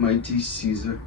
mighty Caesar,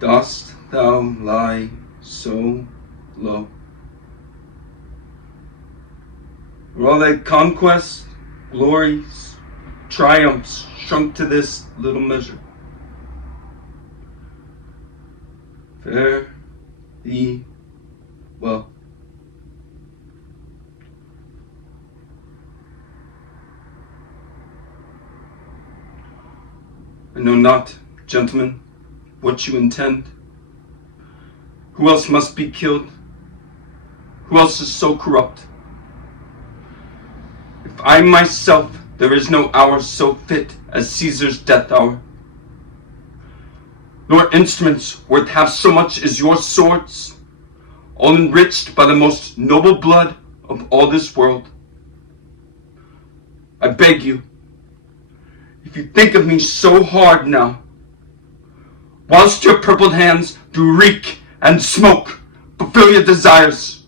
dost thou lie so low? Are all thy conquests, glories, triumphs shrunk to this little measure? Fare thee well. I know not, gentlemen, what you intend. Who else must be killed? Who else is so corrupt? If I myself, there is no hour so fit as Caesar's death hour, nor instruments worth half so much as your swords, all enriched by the most noble blood of all this world. I beg you, if you think of me so hard now, whilst your purpled hands do reek and smoke, fulfill your desires.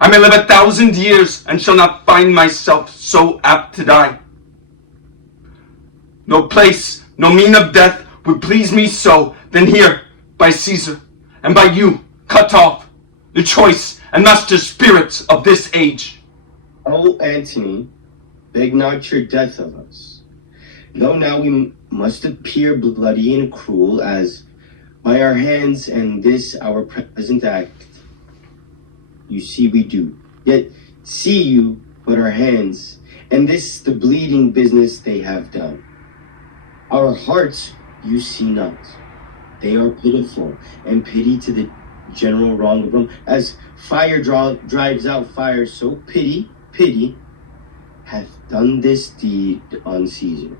I may live 1,000 years and shall not find myself so apt to die. No place, no mean of death would please me so than here by Caesar, and by you, cut off, the choice and master spirits of this age. O Antony, beg not your death of us, though now we must appear bloody and cruel, as by our hands and this our present act, you see we do. Yet see you but our hands, and this the bleeding business they have done. Our hearts you see not, they are pitiful, and pity to the general wrong of Rome. As fire drives out fire, so pity hath done this deed on Caesar.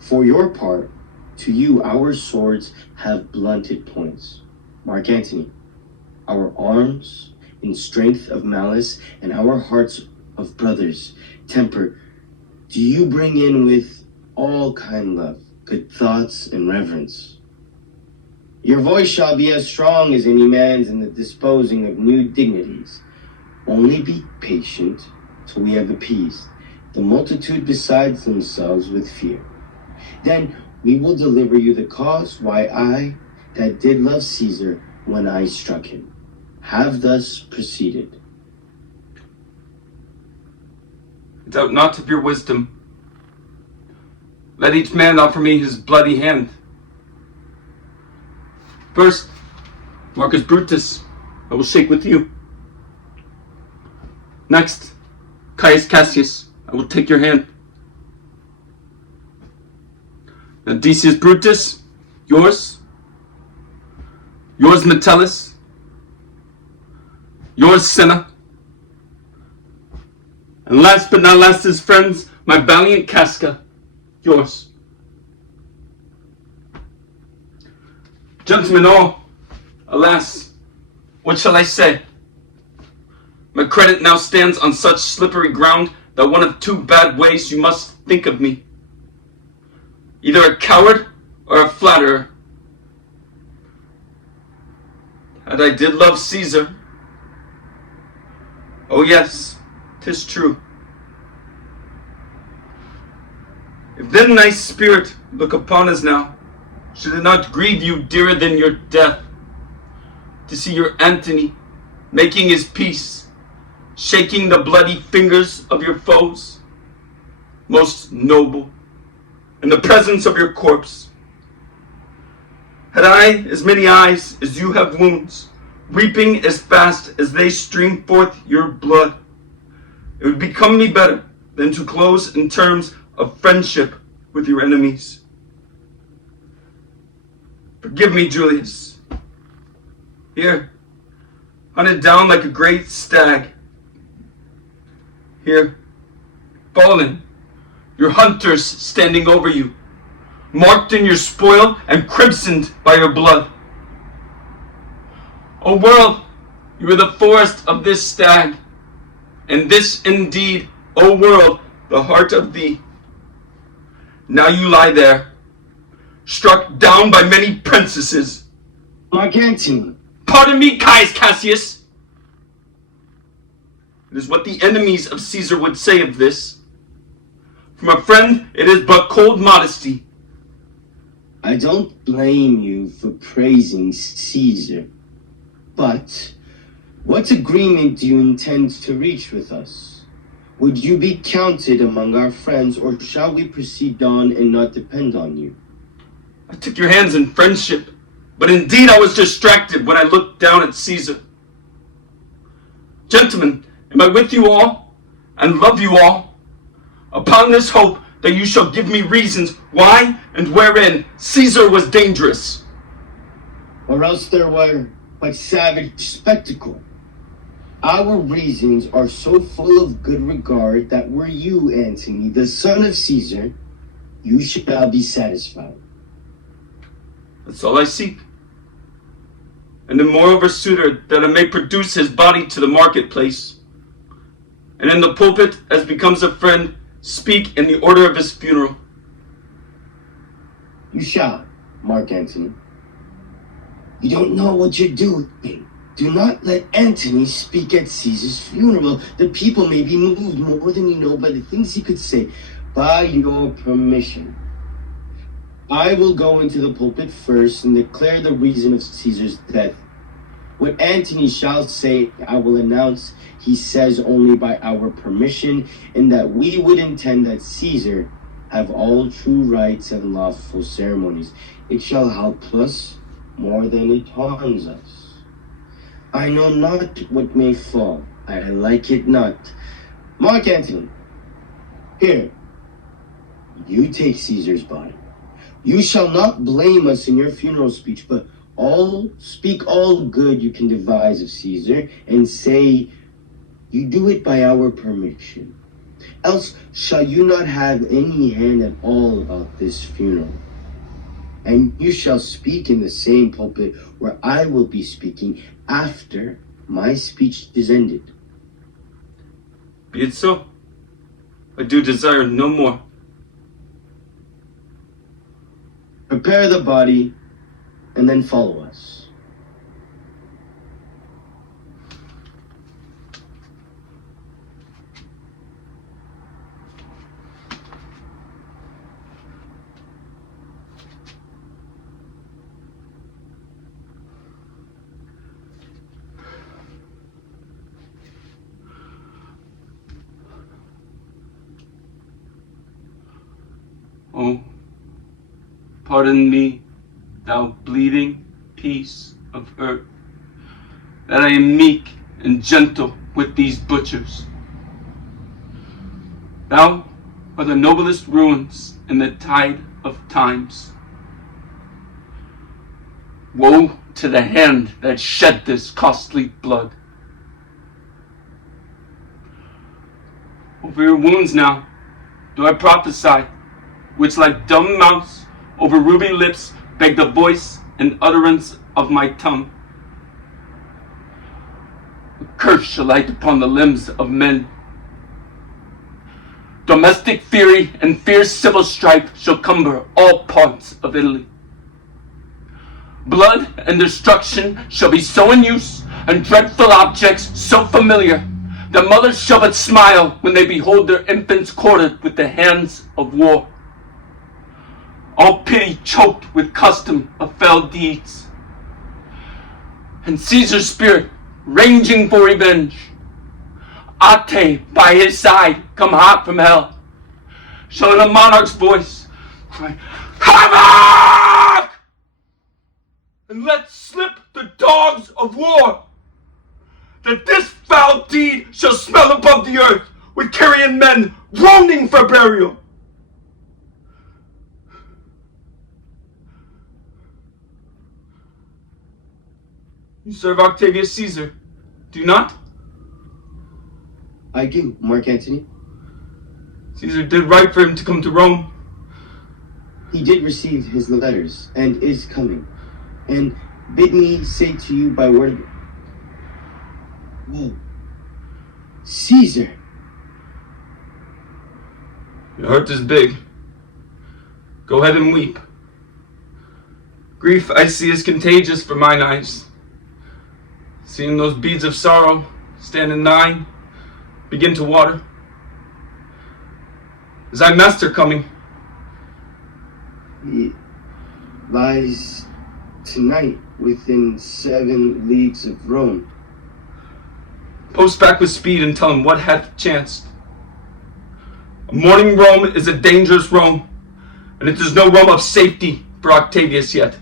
For your part, to you our swords have blunted points. Mark Antony, our arms in strength of malice, and our hearts of brothers' temper, do you bring in with all kind love, good thoughts, and reverence. Your voice shall be as strong as any man's in the disposing of new dignities. Only be patient till we have appeased the multitude besides themselves with fear. Then we will deliver you the cause why I, that did love Caesar when I struck him, have thus proceeded. Doubt not of your wisdom. Let each man offer me his bloody hand. First, Marcus Brutus, I will shake with you. Next, Caius Cassius, I will take your hand. Then Decius Brutus, yours. Yours Metellus. Yours Cinna. And last but not last, his friends, my valiant Casca, yours. Gentlemen all, alas, what shall I say? My credit now stands on such slippery ground that one of two bad ways you must think of me. Either a coward or a flatterer. And I did love Caesar. Oh yes, 'tis true. If then thy spirit look upon us now, should it not grieve you dearer than your death, to see your Antony making his peace, shaking the bloody fingers of your foes, most noble, in the presence of your corpse? Had I as many eyes as you have wounds, weeping as fast as they stream forth your blood, it would become me better than to close in terms of friendship with your enemies. Forgive me, Julius. Here, hunted down like a great stag. Here, fallen, your hunters standing over you, marked in your spoil and crimsoned by your blood. O world, you are the forest of this stag, and this indeed, O world, the heart of thee. Now you lie there, struck down by many princesses. Mark Antony. Pardon me, Caius Cassius. It is what the enemies of Caesar would say of this. From a friend, it is but cold modesty, I don't blame you for praising Caesar, but what agreement do you intend to reach with us? Would you be counted among our friends, or shall we proceed on and not depend on you? I took your hands in friendship, but indeed I was distracted when I looked down at Caesar. Gentlemen, am I with you all, and love you all, upon this hope that you shall give me reasons why and wherein Caesar was dangerous. Or else there were but savage spectacle. Our reasons are so full of good regard that were you, Antony, the son of Caesar, you shall be satisfied. That's all I seek. And the moreover suitor that I may produce his body to the marketplace, and in the pulpit, as becomes a friend, speak in the order of his funeral. You shall, Mark Antony. You don't know what you're doing. Do not let Antony speak at Caesar's funeral. The people may be moved more than you know by the things he could say. By your permission, I will go into the pulpit first and declare the reason of Caesar's death. What Antony shall say, I will announce he says only by our permission, and that we would intend that Caesar have all true rites and lawful ceremonies. It shall help us more than it harms us. I know not what may fall. I like it not. Mark Antony, here, you take Caesar's body. You shall not blame us in your funeral speech, but speak all good you can devise of Caesar, and say you do it by our permission. Else shall you not have any hand at all about this funeral. And you shall speak in the same pulpit where I will be speaking after my speech is ended. Be it so. I do desire no more. Prepare the body, and then follow us. Oh, pardon me, thou bleeding piece of earth, that I am meek and gentle with these butchers. Thou art the noblest ruins in the tide of times. Woe to the hand that shed this costly blood. Over your wounds now do I prophesy, which like dumb mouths over ruby lips beg the voice and utterance of my tongue. A curse shall light upon the limbs of men. Domestic fury and fierce civil strife shall cumber all parts of Italy. Blood and destruction shall be so in use, and dreadful objects so familiar, that mothers shall but smile when they behold their infants quartered with the hands of war. All pity choked with custom of fell deeds, and Caesar's spirit ranging for revenge. Ate by his side, come hot from hell, shall in a monarch's voice cry, "Havoc!" and let slip the dogs of war, that this foul deed shall smell above the earth with carrion men groaning for burial. You serve Octavius Caesar, do you not? I do, Mark Antony. Caesar did right for him to come to Rome. He did receive his letters, and is coming. And bid me say to you by word... Whoa. Caesar! Your heart is big. Go ahead and weep. Grief I see is contagious for mine eyes. Seeing those beads of sorrow standing nigh, begin to water. Is thy master coming? lies tonight within 7 leagues of Rome. Post back with speed and tell him what hath chanced. A morning Rome is a dangerous Rome, and it is no Rome of safety for Octavius yet.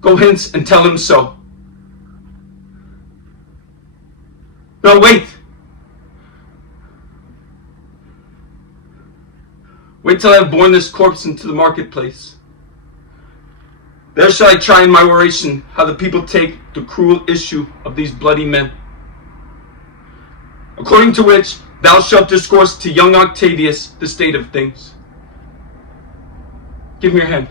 Go hence and tell him so. No, wait! Wait till I have borne this corpse into the marketplace. There shall I try in my oration how the people take the cruel issue of these bloody men. According to which thou shalt discourse to young Octavius the state of things. Give me your hand.